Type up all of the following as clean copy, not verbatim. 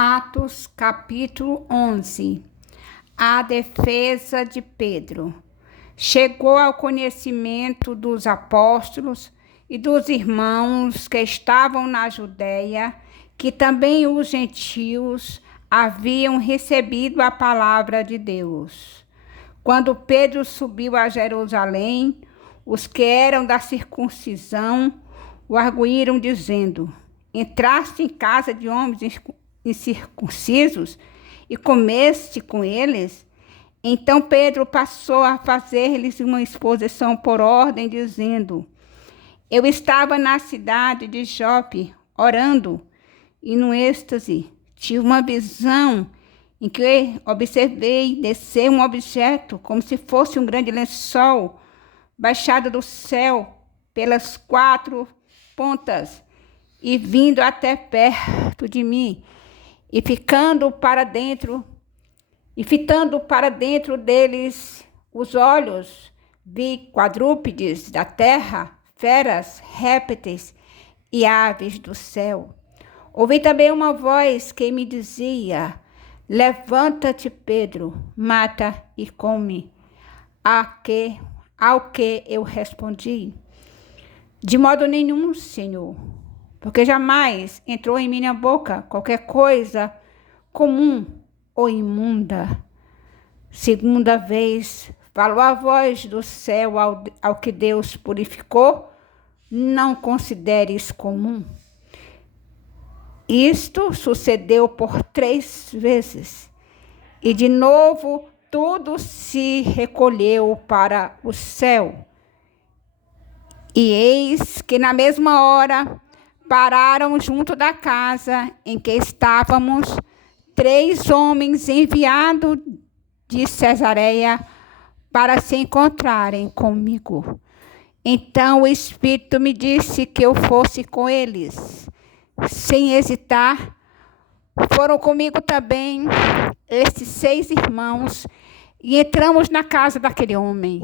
Atos, capítulo 11. A defesa de Pedro. Chegou ao conhecimento dos apóstolos e dos irmãos que estavam na Judéia, que também os gentios haviam recebido a palavra de Deus. Quando Pedro subiu a Jerusalém, os que eram da circuncisão o arguíram, dizendo: entraste em casa de homens incircuncisos e comeste com eles? Então Pedro passou a fazer-lhes uma exposição por ordem, dizendo: eu estava na cidade de Jope orando, e no êxtase tive uma visão em que observei descer um objeto como se fosse um grande lençol baixado do céu pelas quatro pontas e vindo até perto de mim, e fitando para dentro deles os olhos, vi quadrúpedes da terra, feras, répteis e aves do céu. Ouvi também uma voz que me dizia: levanta-te, Pedro, mata e come. Ao que eu respondi: de modo nenhum, Senhor, porque jamais entrou em minha boca qualquer coisa comum ou imunda. Segunda vez falou a voz do céu ao que Deus purificou, não consideres comum. Isto sucedeu por 3 vezes, e de novo tudo se recolheu para o céu. E eis que na mesma hora pararam junto da casa em que estávamos 3 homens enviados de Cesareia para se encontrarem comigo. Então o Espírito me disse que eu fosse com eles. Sem hesitar, foram comigo também estes 6 irmãos, e entramos na casa daquele homem.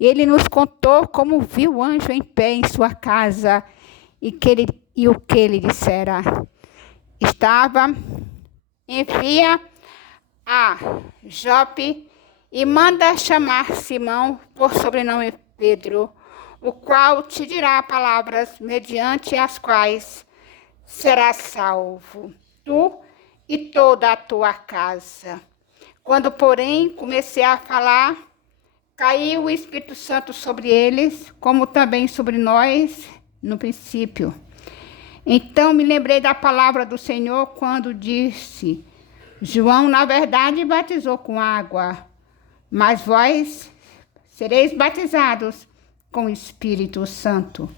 Ele nos contou como viu o anjo em pé em sua casa e o que ele dissera. Envia a Jope e manda chamar Simão, por sobrenome Pedro, o qual te dirá palavras mediante as quais serás salvo, tu e toda a tua casa. Quando, porém, comecei a falar, caiu o Espírito Santo sobre eles, como também sobre nós no princípio. Então me lembrei da palavra do Senhor quando disse: João, na verdade, batizou com água, mas vós sereis batizados com o Espírito Santo.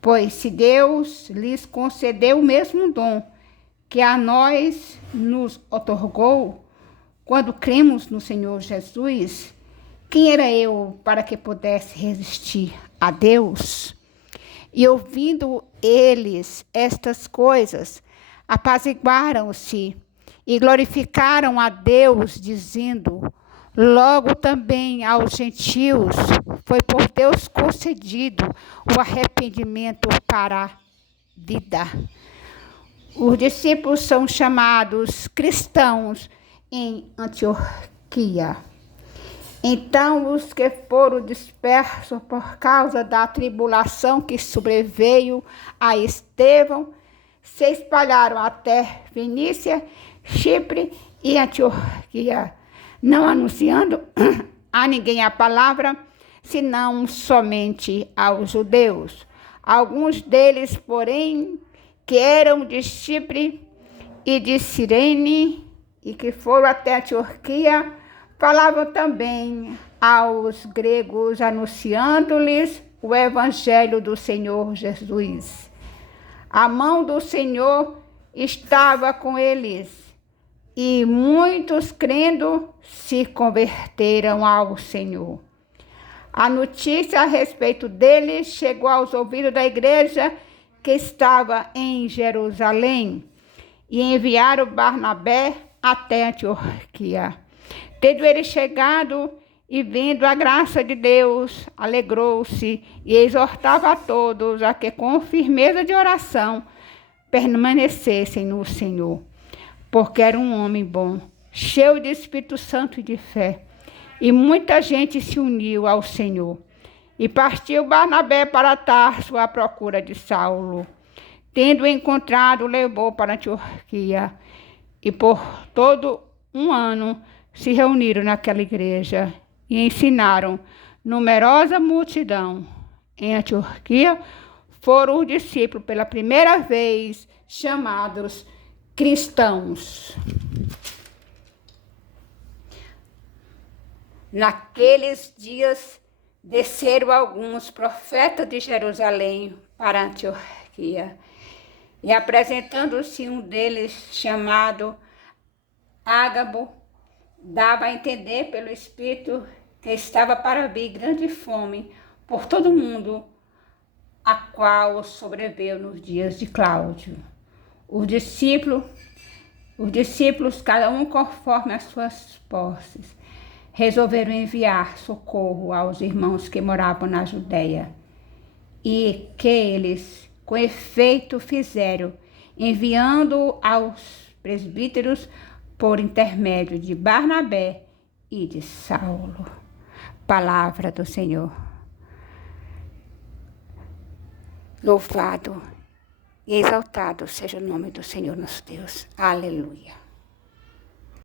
Pois se Deus lhes concedeu o mesmo dom que a nós nos otorgou quando cremos no Senhor Jesus, quem era eu para que pudesse resistir a Deus? E ouvindo eles estas coisas, apaziguaram-se e glorificaram a Deus, dizendo: logo também aos gentios foi por Deus concedido o arrependimento para a vida. Os discípulos são chamados cristãos em Antioquia. Então os que foram dispersos por causa da tribulação que sobreveio a Estevão se espalharam até Fenícia, Chipre e Antioquia, não anunciando a ninguém a palavra, senão somente aos judeus. Alguns deles, porém, que eram de Chipre e de Cirene e que foram até Antioquia, falavam também aos gregos, anunciando-lhes o evangelho do Senhor Jesus. A mão do Senhor estava com eles, e muitos, crendo, se converteram ao Senhor. A notícia a respeito deles chegou aos ouvidos da igreja que estava em Jerusalém, e enviaram Barnabé até Antioquia. Tendo ele chegado e vendo a graça de Deus, alegrou-se e exortava a todos a que com firmeza de oração permanecessem no Senhor. porque era um homem bom, cheio de Espírito Santo e de fé. E muita gente se uniu ao Senhor. E partiu Barnabé para Tarso à procura de Saulo. Tendo encontrado, levou para Antioquia. E por todo um ano se reuniram naquela igreja e ensinaram numerosa multidão. Em Antioquia foram os discípulos pela primeira vez chamados cristãos. Naqueles dias desceram alguns profetas de Jerusalém para Antioquia, e apresentando-se um deles, chamado Ágabo, dava a entender pelo Espírito que estava para vir grande fome por todo o mundo, a qual sobreveio nos dias de Cláudio. Os discípulos, cada um conforme as suas posses, resolveram enviar socorro aos irmãos que moravam na Judéia, e que eles, com efeito, fizeram, enviando aos presbíteros por intermédio de Barnabé e de Saulo. Palavra do Senhor. Louvado e exaltado seja o nome do Senhor nosso Deus. Aleluia.